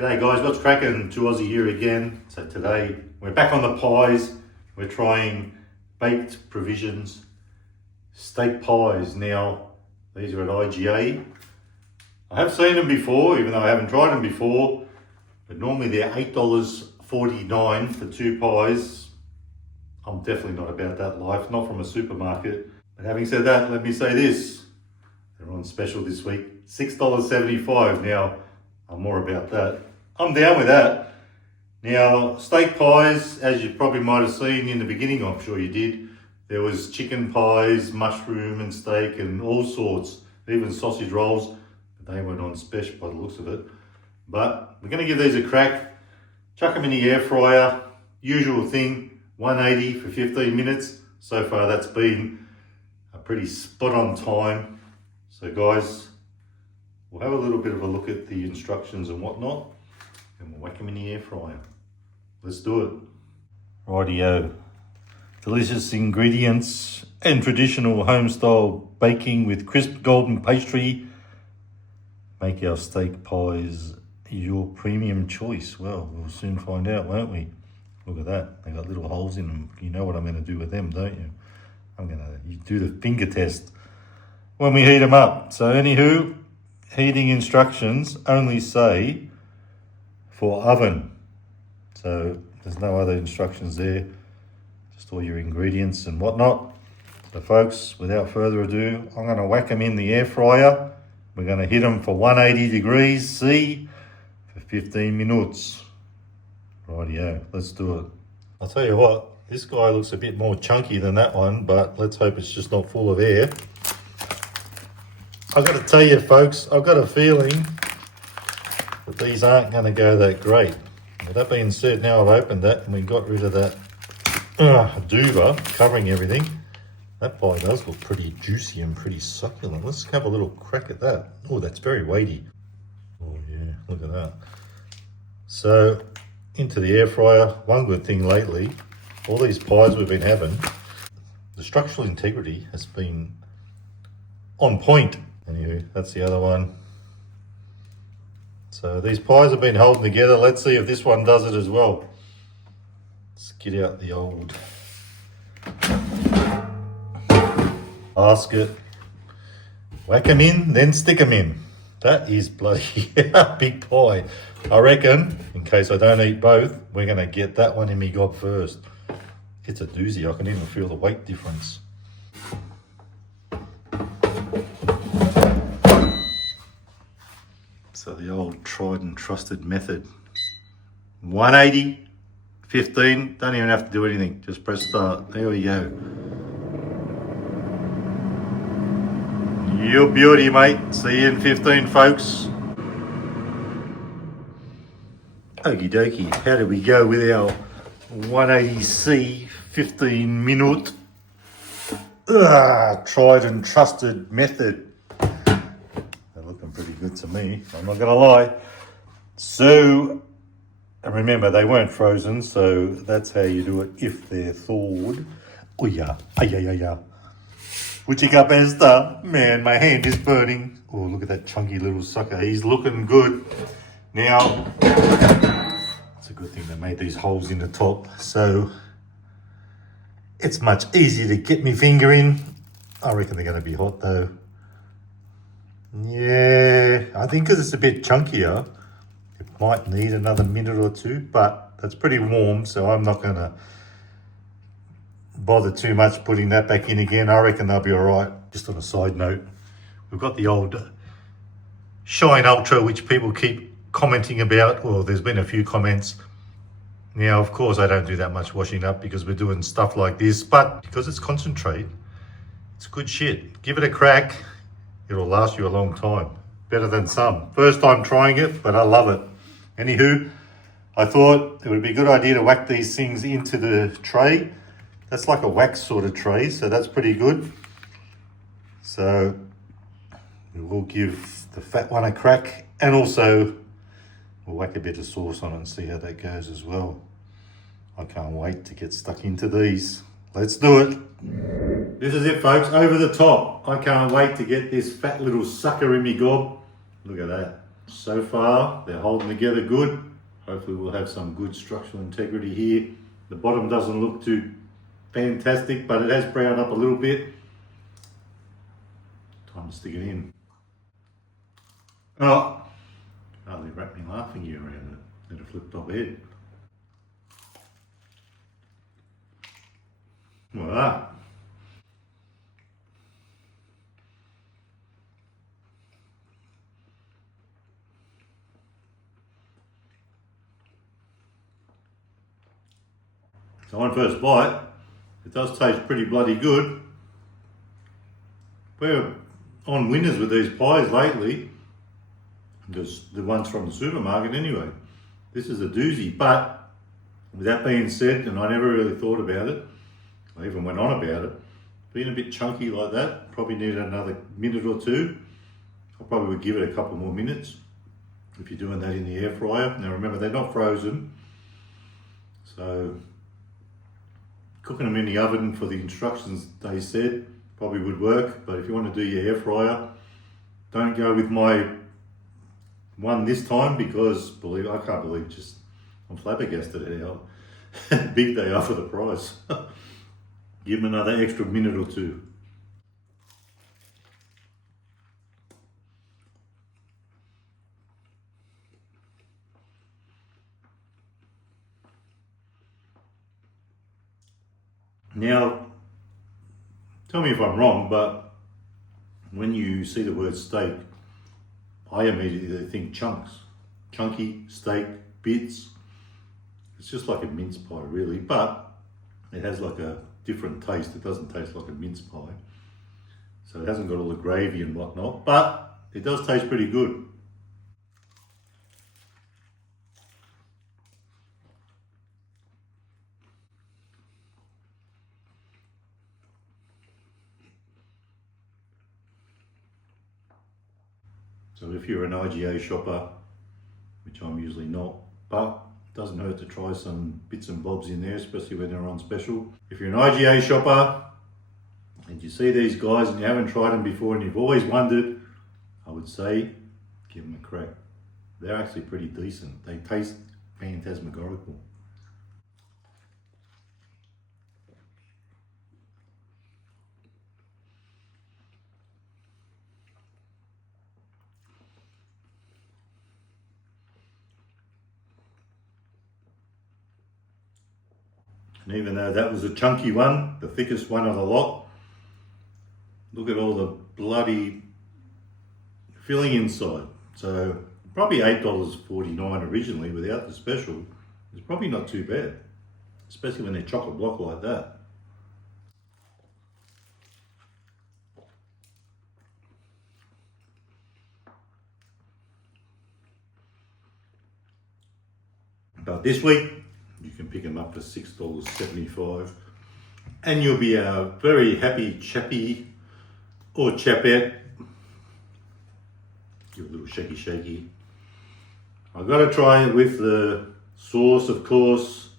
G'day guys, what's cracking? Two Aussie here again. So today we're back on the pies. We're trying baked provisions, steak pies. Now these are at IGA. I have seen them before, even though I haven't tried them before, but normally they're $8.49 for two pies. I'm definitely not about that life, not from a supermarket. But having said that, let me say this. They're on special this week, $6.75. Now, I'm more about that. I'm down with that. Now, steak pies, as you probably might have seen in the beginning, I'm sure you did, there was chicken pies, mushroom and steak and all sorts, even sausage rolls. They weren't on special by the looks of it. But we're going to give these a crack. Chuck them in the air fryer. Usual thing, 180 for 15 minutes. So far that's been a pretty spot on time. So guys, we'll have a little bit of a look at the instructions and whatnot, and we'll whack them in the air fryer. Let's do it. Rightio. Delicious ingredients and traditional home-style baking with crisp golden pastry. Make our steak pies your premium choice. Well, we'll soon find out, won't we? Look at that. They got little holes in them. You know what I'm going to do with them, don't you? I'm going to do the finger test when we heat them up. So anywho, heating instructions only say for oven. So there's no other instructions there. Just all your ingredients and whatnot. So folks, without further ado, I'm going to whack them in the air fryer. We're going to hit them for 180 degrees C for 15 minutes. Rightio, let's do it. I'll tell you what, this guy looks a bit more chunky than that one, but let's hope it's just not full of air. I've got to tell you folks, I've got a feeling that these aren't going to go that great. With that being said, now I've opened that and we got rid of that duva covering everything. That pie does look pretty juicy and pretty succulent. Let's have a little crack at that. Oh, that's very weighty. Oh yeah, look at that. So, into the air fryer. One good thing lately, all these pies we've been having, the structural integrity has been on point. Anyway, that's the other one. So these pies have been holding together. Let's see if this one does it as well. Let's get out the old basket. Whack them in, then stick them in. That is bloody big pie. I reckon, in case I don't eat both, we're going to get that one in me gob first. It's a doozy. I can even feel the weight difference. So the old tried and trusted method. 180, 15, don't even have to do anything. Just press start. There we go. You beauty, mate. See you in 15, folks. Okie dokie. How do we go with our 180C 15 minute tried and trusted method? They're looking pretty good to me, I'm not gonna lie. So, and remember they weren't frozen, so that's how you do it if they're thawed. Oh yeah, yeah. Which up Esther? Man, my hand is burning. Oh, look at that chunky little sucker. He's looking good. Now, it's a good thing they made these holes in the top, so it's much easier to get my finger in. I reckon they're going to be hot though. Yeah, I think because it's a bit chunkier, it might need another minute or two, but that's pretty warm, so I'm not going to bother too much putting that back in again. I reckon they'll be all right. Just on a side note, we've got the old Shine Ultra, which people keep commenting about. Well, there's been a few comments. Now, of course, I don't do that much washing up because we're doing stuff like this, but because it's concentrate, it's good shit. Give it a crack. It'll last you a long time. Better than some. First time trying it, but I love it. Anywho, I thought it would be a good idea to whack these things into the tray. That's like a wax sort of tray, so that's pretty good. So we will give the fat one a crack, and also we'll whack a bit of sauce on it and see how that goes as well. I can't wait to get stuck into these. Let's do it. This is it, folks, over the top. I can't wait to get this fat little sucker in me gob. Look at that, So far, they're holding together good. Hopefully we'll have some good structural integrity here. The bottom doesn't look too fantastic, but it has browned up a little bit. Time to stick it in. Oh, they wrapped me laughing gear around it. It flipped top head. Voila. So on first bite, it does taste pretty bloody good. We're on winners with these pies lately. Just the ones from the supermarket anyway. This is a doozy, but with that being said, and I never really thought about it, I even went on about it, being a bit chunky like that, probably needed another minute or two. I probably would give it a couple more minutes if you're doing that in the air fryer. Now remember, they're not frozen, so cooking them in the oven for the instructions they said probably would work, but if you want to do your air fryer, don't go with my one this time, because I can't believe I'm flabbergasted at how big they are for the price. Give them another extra minute or two. Now, tell me if I'm wrong, but when you see the word steak, I immediately think chunks. Chunky, steak, bits. It's just like a mince pie really, but it has like a different taste. It doesn't taste like a mince pie. So it hasn't got all the gravy and whatnot, but it does taste pretty good. So if you're an IGA shopper, which I'm usually not, but it doesn't hurt to try some bits and bobs in there, especially when they're on special. If you're an IGA shopper and you see these guys and you haven't tried them before and you've always wondered, I would say give them a crack. They're actually pretty decent. They taste phantasmagorical. And even though that was a chunky one, the thickest one of the lot, look at all the bloody filling inside. So probably $8.49 originally without the special. It's probably not too bad, especially when they're chocolate block like that. But this week, you can pick them up for $6.75 and you'll be a very happy chappy or chapette. Give it a little shaky shaky. I've got to try it with the sauce, of course.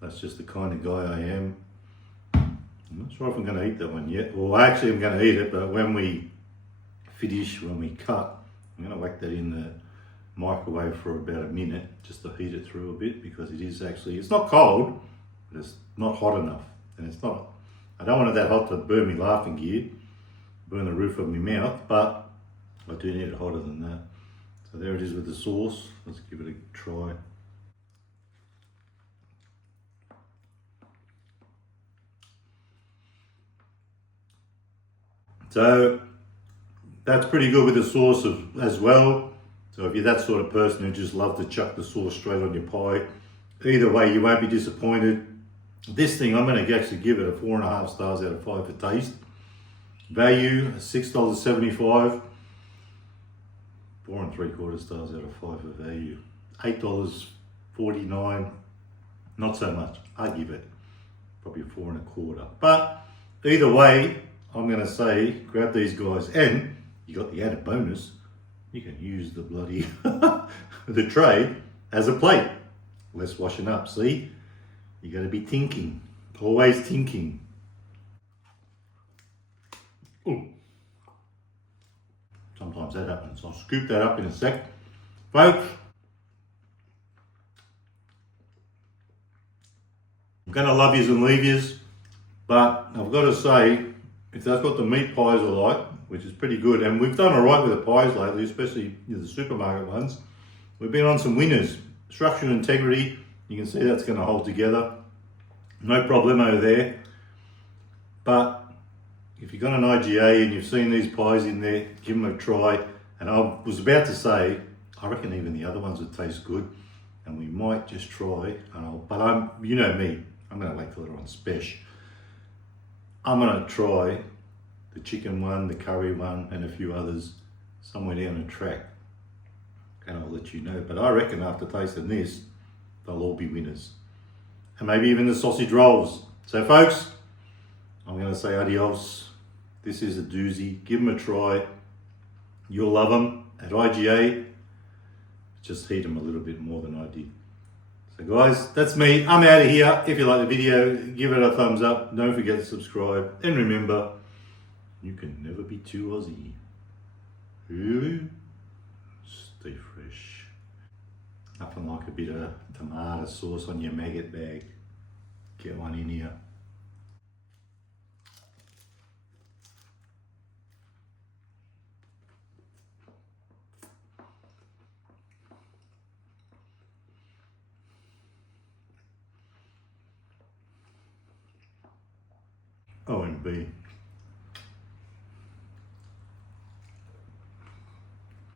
That's just the kind of guy I am. I'm not sure if I'm going to eat that one yet. Well, actually I'm going to eat it, but when we finish, when we cut, I'm going to whack that in the microwave for about a minute just to heat it through a bit, because it's not cold, but it's not hot enough. And I don't want it that hot to burn me laughing gear, burn the roof of my mouth, but I do need it hotter than that. So there it is with the sauce. Let's give it a try. So that's pretty good with the sauce as well. So if you're that sort of person who just love to chuck the sauce straight on your pie, either way you won't be disappointed. This thing, I'm going to actually give it a 4.5 stars out of 5 for taste. Value, $6.75. 4 3/4 stars out of 5 for value. $8.49, not so much. I give it probably 4 1/4. But either way, I'm going to say grab these guys, and you got the added bonus. You can use the bloody the tray as a plate. Less washing up. See, you got to be thinking, always thinking. Ooh. sometimes that happens. I'll scoop that up in a sec. Folks, I'm going to love yous and leave yous, but I've got to say, if that's what the meat pies are like, which is pretty good, and we've done alright with the pies lately, especially the supermarket ones, we've been on some winners. Structure and integrity, you can see that's going to hold together. No problemo there. But if you've got an IGA and you've seen these pies in there, give them a try. And I was about to say, I reckon even the other ones would taste good, and we might just try. You know me, I'm going to wait till they're on special. I'm going to try the chicken one, the curry one, and a few others somewhere down the track, and I'll let you know. But I reckon after tasting this, they'll all be winners, and maybe even the sausage rolls. So folks, I'm going to say adios. This is a doozy. Give them a try. You'll love them. At IGA, just heat them a little bit more than I did. So guys, that's me. I'm out of here. If you like the video, give it a thumbs up. Don't forget to subscribe. And remember, you can never be too Aussie. Ooh, stay fresh. Nothing like a bit of tomato sauce on your maggot bag. Get one in here. OMB.